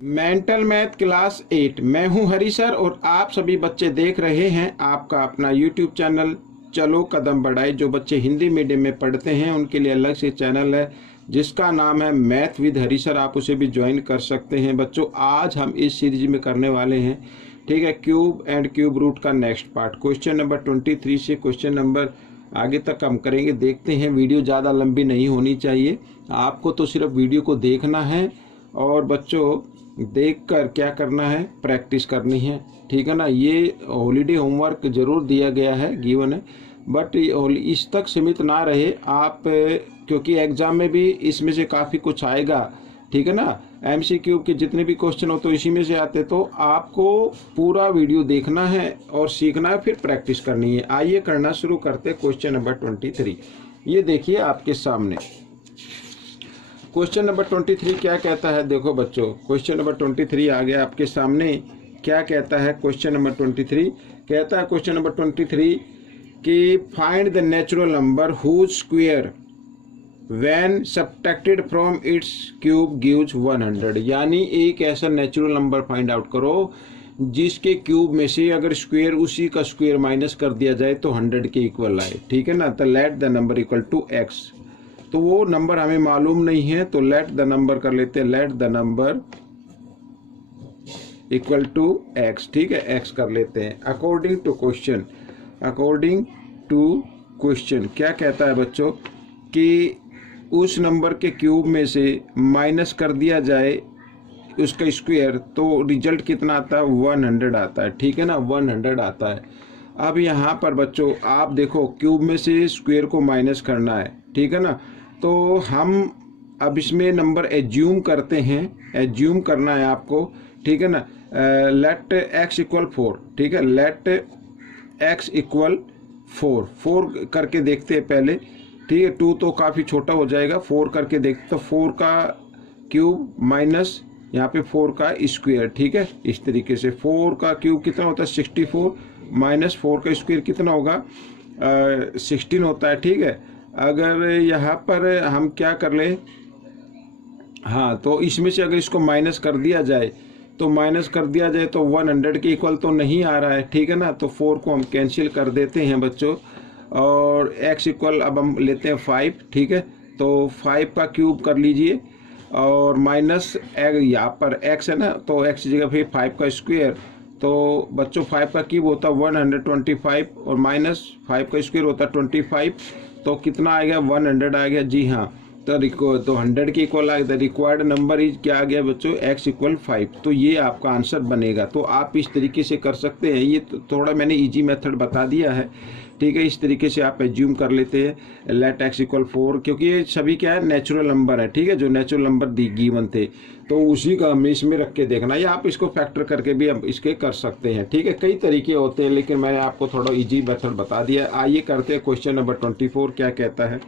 Mental math class 8। मैं हूं हरी sir और आप सभी बच्चे देख रहे हैं आपका अपना यूट्यूब चैनल चलो कदम बढ़ाए। जो बच्चे हिंदी मीडियम में पढ़ते हैं उनके लिए अलग से चैनल है जिसका नाम है मैथ विद हरी सर। आप उसे भी ज्वाइन कर सकते हैं। बच्चों आज हम इस सीरीज में करने वाले हैं, ठीक है, क्यूब एंड क्यूब रूट का नेक्स्ट पार्ट। क्वेश्चन नंबर 23 से क्वेश्चन नंबर आगे तक हम करेंगे। देखते हैं, वीडियो ज़्यादा लंबी नहीं होनी चाहिए। आपको तो सिर्फ वीडियो को देखना है और बच्चों देखकर क्या करना है, प्रैक्टिस करनी है, ठीक है ना। ये हॉलीडे होमवर्क जरूर दिया गया है, गिवन है, बट इस तक सीमित ना रहे आप, क्योंकि एग्जाम में भी इसमें से काफ़ी कुछ आएगा, ठीक है ना। एमसीक्यू के जितने भी क्वेश्चन हो तो इसी में से आते, तो आपको पूरा वीडियो देखना है और सीखना है, फिर प्रैक्टिस करनी है। आइए करना शुरू करते हैं। क्वेश्चन नंबर 23 ये देखिए आपके सामने। क्वेश्चन नंबर 23 क्या कहता है, देखो बच्चों, क्वेश्चन नंबर 23 आ गया आपके सामने। क्या कहता है क्वेश्चन नंबर 23? कहता है क्वेश्चन नंबर 23 कि find the natural number whose square when subtracted from its cube gives 100। यानी एक ऐसा नेचुरल नंबर फाइंड आउट करो जिसके क्यूब में से अगर स्क्वायर उसी का स्क्वायर माइनस कर दिया जाए तो 100 के इक्वल आए, ठीक है ना। तो let the number equal to x. तो वो नंबर हमें मालूम नहीं है, तो लेट द नंबर कर लेते हैं, let the number equal to x, ठीक है, एक्स कर लेते हैं। According to question, according to question क्या कहता है बच्चों कि उस नंबर के क्यूब में से माइनस कर दिया जाए उसका स्क्वायर तो रिजल्ट कितना आता है, 100 आता है, ठीक है ना, 100 आता है। अब यहाँ पर बच्चों आप देखो क्यूब में से स्क्वायर को माइनस करना है, ठीक है ना। तो हम अब इसमें नंबर एज्यूम करते हैं, एज्यूम करना है आपको, ठीक है ना। लेट एक्स इक्वल 4, ठीक है, लेट एक्स इक्वल 4 करके देखते हैं पहले, ठीक है। 2 तो काफ़ी छोटा हो जाएगा, 4 करके देखते, तो 4 का क्यूब माइनस यहाँ पे 4 का स्क्वायर, ठीक है। इस तरीके से 4 का क्यूब कितना होता है 64, माइनस 4 का स्क्वायर कितना होगा 16 होता है, ठीक है। अगर यहाँ पर हम क्या कर ले, हाँ, तो इसमें से अगर इसको माइनस कर दिया जाए तो माइनस कर दिया जाए तो 100 के इक्वल तो नहीं आ रहा है, ठीक है ना। तो 4 को हम कैंसिल कर देते हैं बच्चों, और x इक्वल अब हम लेते हैं 5, ठीक है। तो 5 का क्यूब कर लीजिए और माइनस यहाँ पर x है ना, तो x जगह फिर 5 का स्क्वायर, तो बच्चों 5 का क्यूब होता है 125 और माइनस 5 का स्क्वायर होता है 25, तो कितना आ गया 100 आ गया, जी हाँ। तो 100 के इक्वल आ गया। रिक्वायर्ड नंबर इज क्या आ गया बच्चों, x इक्वल 5। तो ये आपका आंसर बनेगा। तो आप इस तरीके से कर सकते हैं। ये थोड़ा मैंने इजी मेथड बता दिया है, ठीक है। इस तरीके से आप एज्यूम कर लेते हैं लेट x इक्वल 4, क्योंकि ये सभी क्या है नेचुरल नंबर है, ठीक है। जो नेचुरल नंबर गिवन थे तो उसी का हमें इसमें रख के देखना, या आप इसको फैक्टर करके भी आप इसके कर सकते हैं, ठीक है। कई तरीके होते हैं लेकिन मैंने आपको थोड़ा इजी मेथड बता दिया। आइए करते हैं क्वेश्चन नंबर 24। क्या कहता है,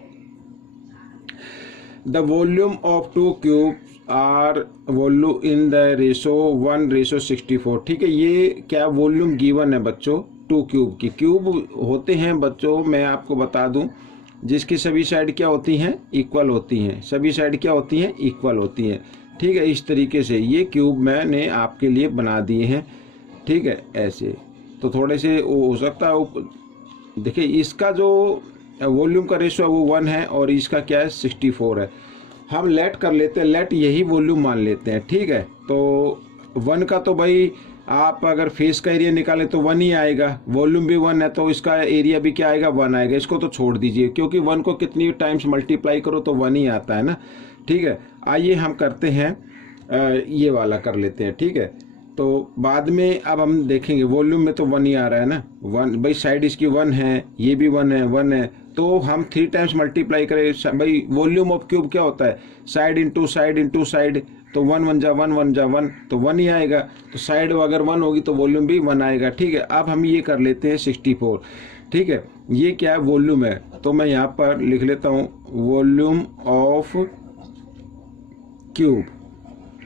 the volume of 2 cube are volume in the ratio 1:64, ठीक है। ये क्या वॉल्यूम गिवन है बच्चों 2 क्यूब की। क्यूब होते हैं बच्चों, मैं आपको बता दूं, जिसकी सभी साइड क्या होती हैं, इक्वल होती हैं। सभी साइड क्या होती हैं, इक्वल होती हैं, ठीक है। इस तरीके से ये क्यूब मैंने आपके लिए बना दिए हैं, ठीक है, ऐसे। तो थोड़े से हो सकता है, देखिए इसका जो वॉल्यूम का रेशो है वो 1 है और इसका क्या है 64 है। हम लेट कर लेते हैं, लेट यही वॉल्यूम मान लेते हैं, ठीक है। तो 1 का तो भाई आप अगर फेस का एरिया निकालें तो 1 ही आएगा, वॉल्यूम भी 1 है तो इसका एरिया भी क्या आएगा 1 आएगा। इसको तो छोड़ दीजिए क्योंकि 1 को कितनी टाइम्स मल्टीप्लाई करो तो 1 ही आता है ना, ठीक है। आइए हम करते हैं ये वाला कर लेते हैं, ठीक है। तो बाद में अब हम देखेंगे, वॉल्यूम में तो 1 ही आ रहा है ना, 1 भाई, साइड इसकी 1 है, ये भी 1 है, 1 है, तो हम 3 टाइम्स मल्टीप्लाई करें भाई। वॉल्यूम ऑफ क्यूब क्या होता है, side into side into side, तो 1 1 जा 1 1 जा 1, तो 1 ही आएगा। तो साइड अगर 1 होगी तो वॉल्यूम भी 1 आएगा, ठीक है। अब हम ये कर लेते हैं 64, ठीक है। ये क्या है, वॉल्यूम है, तो मैं यहाँ पर लिख लेता हूँ वॉल्यूम ऑफ क्यूब,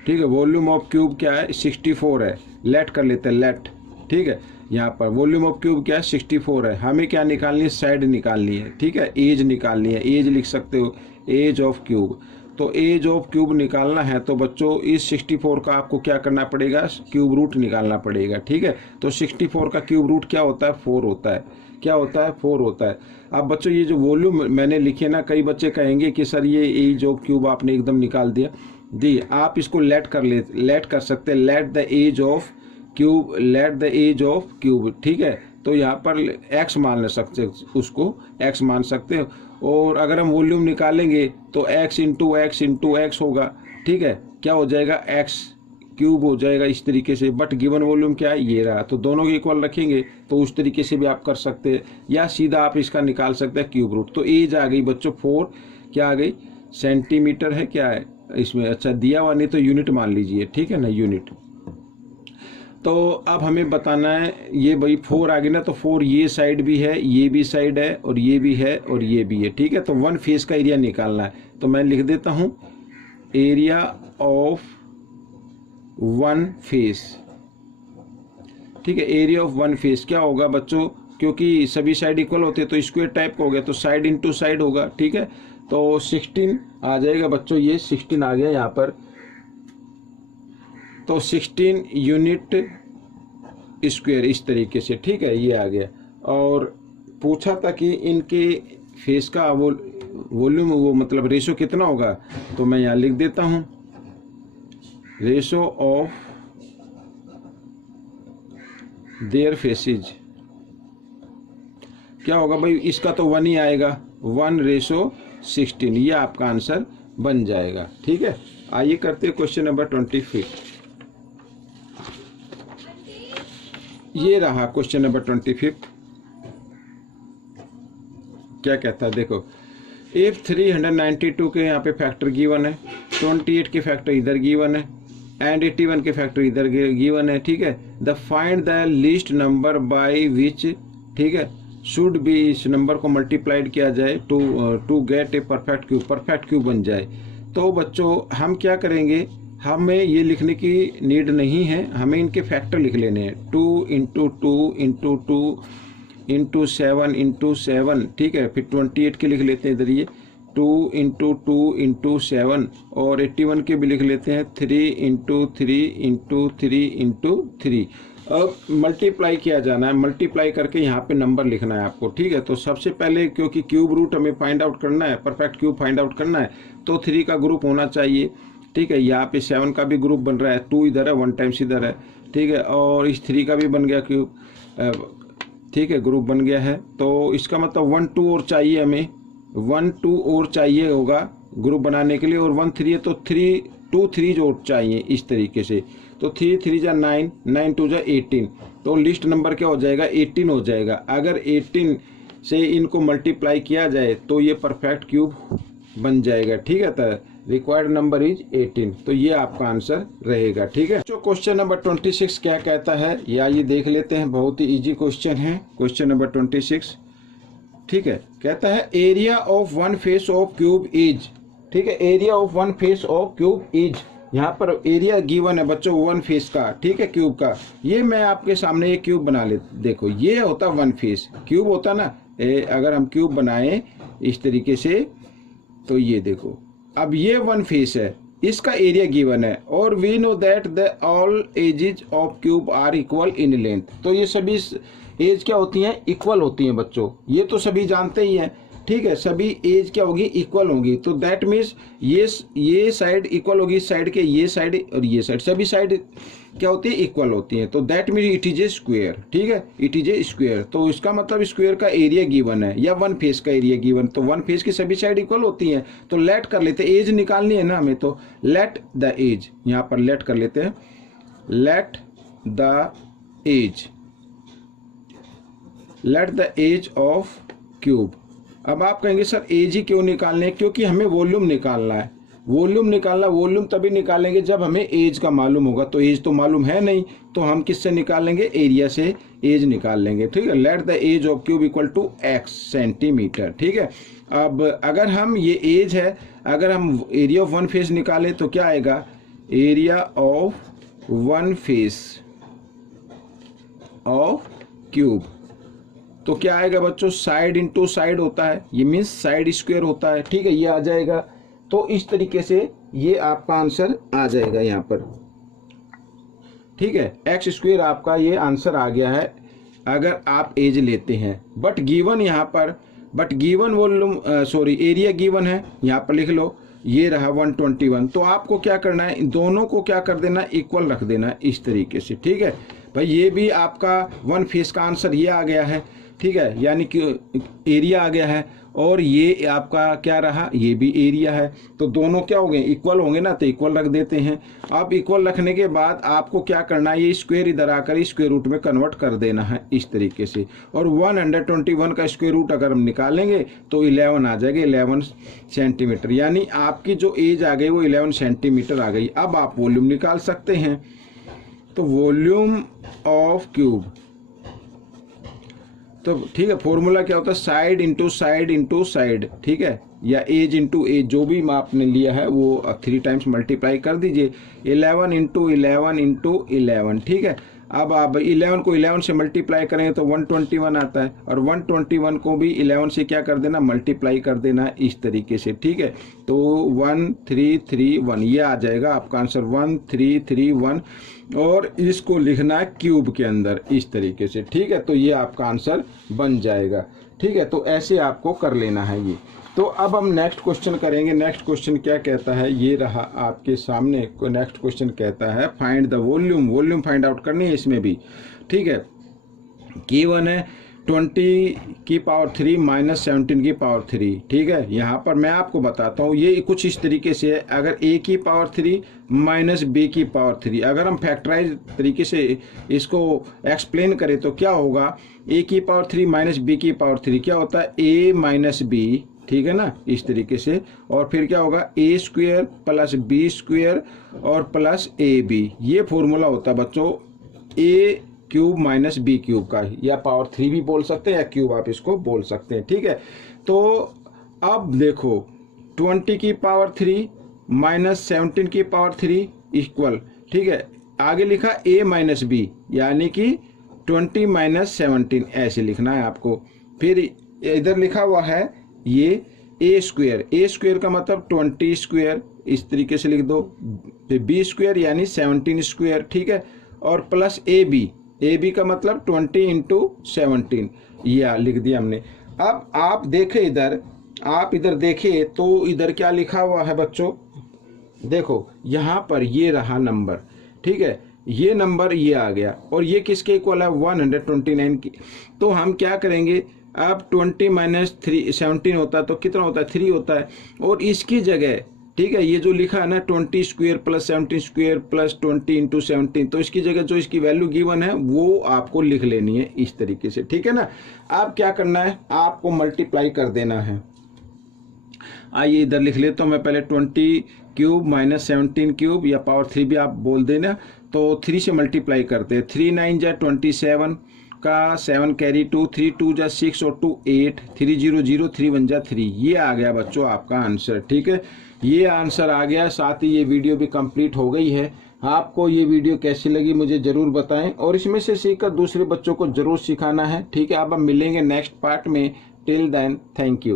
ठीक है। वॉल्यूम ऑफ क्यूब क्या है 64 है, लेट कर लेते हैं, लेट, ठीक है। यहाँ पर वॉल्यूम ऑफ क्यूब क्या है 64 है। हमें क्या निकालनी है, साइड निकालनी है, ठीक है, एज निकालनी है, एज लिख सकते हो, एज ऑफ क्यूब। तो एज ऑफ क्यूब निकालना है तो बच्चों इस 64 का आपको क्या करना पड़ेगा, क्यूब रूट निकालना पड़ेगा। ठीक है, तो 64 का क्यूब रूट क्या होता है, 4 होता है। क्या होता है, 4 होता है। अब बच्चों ये जो वॉल्यूम मैंने लिखे ना, कई बच्चे कहेंगे कि सर ये एज ऑफ क्यूब आपने एकदम निकाल दिया। आप इसको लेट कर सकते हैं, let the edge of cube, let the edge of cube. ठीक है, तो यहाँ पर x मान सकते, उसको x मान सकते हैं। और अगर हम वॉल्यूम निकालेंगे तो x इंटू एक्स होगा। ठीक है, क्या हो जाएगा, x क्यूब हो जाएगा इस तरीके से। बट गिवन वॉल्यूम क्या है, ये रहा। तो दोनों के इक्वल रखेंगे तो उस तरीके से भी आप कर सकते हैं, या सीधा आप इसका निकाल सकते हैं क्यूब रूट। तो एज आ गई बच्चों 4, क्या आ गई, सेंटीमीटर है, क्या है इसमें, अच्छा दिया हुआ नहीं तो यूनिट मान लीजिए। ठीक है ना, यूनिट। तो अब हमें बताना है, ये भाई 4 आ गई ना, तो 4 ये साइड भी है, ये भी साइड है, और ये भी है, और ये भी है। ठीक है, तो वन फेस का एरिया निकालना है। तो मैं लिख देता हूं एरिया ऑफ वन फेस। ठीक है, एरिया ऑफ वन फेस क्या होगा बच्चों, क्योंकि सभी साइड इक्वल होते हैं तो स्क्वायर टाइप का हो गया, तो साइड इंटू साइड होगा। ठीक है, तो 16 आ जाएगा बच्चों, ये 16 आ गया यहाँ पर। तो 16 यूनिट स्क्वायर इस तरीके से। ठीक है, ये आ गया। और पूछा था कि इनके फेस का वॉल्यूम, वो मतलब रेशो कितना होगा, तो मैं यहाँ लिख देता हूँ रेशो ऑफ देयर फेसेज। क्या होगा भाई, इसका तो 1 ही आएगा, 1:16, ये आपका आंसर बन जाएगा। ठीक है, आइए करते हैं क्वेश्चन नंबर 25। ये रहा क्वेश्चन नंबर 25। क्या कहता है, देखो इफ 392 के यहाँ पे फैक्टर गिवन है, 28 के फैक्टर इधर गिवन है, एंड 81 के फैक्टर इधर गिवन है। ठीक है, the find the least number by which, ठीक है, शुड बी, इस नंबर को मल्टीप्लाइड किया जाए to get a perfect cube, perfect cube बन जाए। तो बच्चों हम क्या करेंगे, हमें ये लिखने की नीड नहीं है, हमें इनके फैक्टर लिख लेने हैं। 2 इंटू 2 इंटू 2 इंटू 7 इंटू 7। ठीक है, फिर 28 के लिख लेते हैं इधर, ये 2 इंटू 2 इंटू 7, और 81 के भी लिख लेते हैं 3 इंटू 3 इंटू 3 इंटू 3। अब मल्टीप्लाई किया जाना है, मल्टीप्लाई करके यहाँ पे नंबर लिखना है आपको। ठीक है, तो सबसे पहले क्योंकि क्यूब रूट हमें फाइंड आउट करना है, परफेक्ट क्यूब फाइंड आउट करना है, तो 3 का ग्रुप होना चाहिए। ठीक है, यहाँ पे 7 का भी ग्रुप बन रहा है, 2 इधर है, 1 टाइम्स इधर है। ठीक है, और इस 3 का भी बन गया क्यूब। ठीक है, ग्रुप बन गया है, तो इसका मतलब 1 2 और चाहिए हमें, 1 2 और चाहिए होगा ग्रुप बनाने के लिए, और 1 3 है तो 2 3 जो चाहिए इस तरीके से। तो 3 3 जा 9, 9 2 जा 18, तो लिस्ट नंबर क्या हो जाएगा, 18 हो जाएगा। अगर 18 से इनको मल्टीप्लाई किया जाए तो ये परफेक्ट क्यूब बन जाएगा। ठीक है, तो रिक्वायर्ड नंबर इज 18, तो ये आपका आंसर रहेगा। ठीक है, जो क्वेश्चन नंबर 26 क्या कहता है, या ये देख लेते हैं, बहुत ही इजी क्वेश्चन है क्वेश्चन नंबर 26। ठीक है, कहता है area of one face of cube is, ठीक है, area of one face of cube is, यहाँ पर एरिया गिवन है बच्चों वन फेस का। ठीक है, क्यूब का, ये मैं आपके सामने ये क्यूब बना ले, देखो ये होता वन फेस क्यूब होता ना, अगर हम क्यूब बनाए इस तरीके से, तो ये देखो, अब ये वन फेस है, इसका एरिया गिवन है, और we know that the all edges of cube are equal in length. तो ये सभी एज क्या होती हैं, इक्वल होती हैं बच्चों, ये तो सभी जानते ही हैं। ठीक है, सभी एज क्या होगी, इक्वल होगी। तो दैट मीन्स ये साइड इक्वल होगी इस साइड के, ये साइड और ये साइड, सभी साइड क्या होती है, इक्वल होती हैं। तो that means it is a square. ठीक है, इट इज ए स्क्वायर, तो इसका मतलब स्क्वायर का एरिया गिवन है, या वन फेस का एरिया गिवन। तो वन फेस की सभी साइड इक्वल होती हैं, तो लेट कर लेते हैं, एज निकालनी है ना हमें, तो लेट द एज, यहाँ पर लेट कर लेते हैं, let the edge, let the edge of cube. अब आप कहेंगे सर एज ही क्यों निकालने, क्योंकि हमें वॉल्यूम निकालना है। वॉल्यूम निकालना, वॉल्यूम तभी निकालेंगे जब हमें एज का मालूम होगा। तो एज तो मालूम है नहीं, तो हम किससे निकालेंगे, एरिया से एज निकाल लेंगे। ठीक है, let the edge of cube equal to x centimetre. ठीक है, अब अगर हम ये एज है, अगर हम एरिया ऑफ वन फेस निकालें तो क्या आएगा, area of one face of cube, तो क्या आएगा बच्चों, साइड इंटू साइड होता है, ये मीन्स साइड स्क्वायर होता है। ठीक है, ये आ जाएगा। तो इस तरीके से ये आपका आंसर आ जाएगा यहाँ पर, ठीक है। एक्स स्क्वायर आपका ये आंसर आ गया है अगर आप एज लेते हैं। बट गिवन यहाँ पर, but given volume sorry area given है, यहाँ पर लिख लो ये रहा 121। तो आपको क्या करना है, इन दोनों को क्या कर देना, इक्वल रख देना इस तरीके से, ठीक है भाई। ये भी आपका वन फेस का आंसर ये आ गया है, ठीक है, यानी कि एरिया आ गया है, और ये आपका क्या रहा, ये भी एरिया है। तो दोनों क्या हो गए, इक्वल होंगे ना, तो इक्वल रख देते हैं। अब इक्वल रखने के बाद आपको क्या करना है, ये स्क्वायर इधर आकर स्क्वायर रूट में कन्वर्ट कर देना है इस तरीके से। और 121 का स्क्वायर रूट अगर हम निकालेंगे तो 11 आ जाएगा, 11 सेंटीमीटर, यानी आपकी जो एज आ गई वो 11 सेंटीमीटर आ गई। अब आप वॉल्यूम निकाल सकते हैं। तो वॉल्यूम ऑफ क्यूब, तो ठीक है, फॉर्मूला क्या होता है, side into side into side, ठीक है, या एज इंटू एज, जो भी आपने लिया है वो 3 टाइम्स मल्टीप्लाई कर दीजिए। 11 इंटू 11 इंटू 11, ठीक है। अब आप 11 को 11 से मल्टीप्लाई करेंगे तो 121 आता है, और 121 को भी 11 से क्या कर देना, मल्टीप्लाई कर देना इस तरीके से, ठीक है। तो 1331 ये आ जाएगा आपका आंसर 1331, और इसको लिखना है क्यूब के अंदर इस तरीके से, ठीक है। तो ये आपका आंसर बन जाएगा, ठीक है। तो ऐसे आपको कर लेना है ये। तो अब हम नेक्स्ट क्वेश्चन करेंगे। नेक्स्ट क्वेश्चन क्या कहता है, ये रहा आपके सामने। नेक्स्ट क्वेश्चन कहता है find the volume, volume find out करनी है इसमें भी, ठीक है। गिवन है 20 की पावर 3 माइनस 17 की पावर 3, ठीक है। यहाँ पर मैं आपको बताता हूँ, ये कुछ इस तरीके से है। अगर a की पावर 3 माइनस b की पावर 3, अगर हम फैक्टराइज तरीके से इसको एक्सप्लेन करें तो क्या होगा, a की पावर 3 माइनस b की पावर 3 क्या होता है, a माइनस b, ठीक है ना, इस तरीके से। और फिर क्या होगा, a square plus b square और प्लस ab, ये फॉर्मूला होता है बच्चों a cube minus b cube का, या पावर 3 भी बोल सकते हैं, या क्यूब आप इसको बोल सकते हैं, ठीक है। तो अब देखो 20 की पावर 3 माइनस 17 की पावर 3 इक्वल, ठीक है। आगे लिखा a माइनस बी, यानी कि 20 माइनस 17, ऐसे लिखना है आपको। फिर इधर लिखा हुआ है ये a स्क्वायर, a स्क्वायर का मतलब 20 स्क्वायर, इस तरीके से लिख दो। फिर b स्क्वायर यानी 17 स्क्वायर, ठीक है, और प्लस ए बी का मतलब 20 इंटू 17, यह लिख दिया हमने। अब आप देखें इधर, आप इधर देखें तो इधर क्या लिखा हुआ है बच्चों, देखो यहाँ पर ये रहा नंबर, ठीक है, ये नंबर ये आ गया, और ये किसके इक्वल है, 129 की। तो हम क्या करेंगे, अब 20 माइनस 17 होता है तो कितना होता है, 3 होता है, और इसकी जगह, ठीक है, ये जो लिखा है ना 20 square plus 17 square plus 20 into 17, तो इसकी जगह जो इसकी वैल्यू गिवन है वो आपको लिख लेनी है इस तरीके से, ठीक है ना। अब क्या करना है, आपको मल्टीप्लाई कर देना है। आइए इधर लिख लेता हूँ मैं पहले, 20 क्यूब माइनस 17 क्यूब, या पावर 3 भी आप बोल देना। तो 3 से मल्टीप्लाई करते हैं, 3 9 जा 27 का 7 कैरी 2, 3 2 जा 6 और 2 8, 3 0 0, 3 1 जा 3, ये आ गया बच्चों आपका आंसर, ठीक है। ये आंसर आ गया, साथ ही ये वीडियो भी कंप्लीट हो गई है। आपको ये वीडियो कैसी लगी मुझे ज़रूर बताएं, और इसमें से सीखकर दूसरे बच्चों को ज़रूर सिखाना है, ठीक है। अब हम मिलेंगे नेक्स्ट पार्ट में। Till then, thank you.